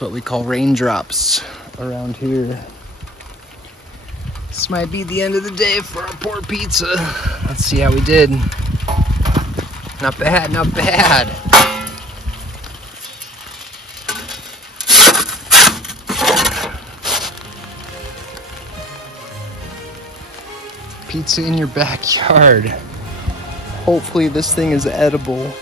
That's what we call raindrops around here. This might be the end of the day for our poor pizza. Let's see how we did. Not bad, not bad. Pizza in your backyard. Hopefully this thing is edible.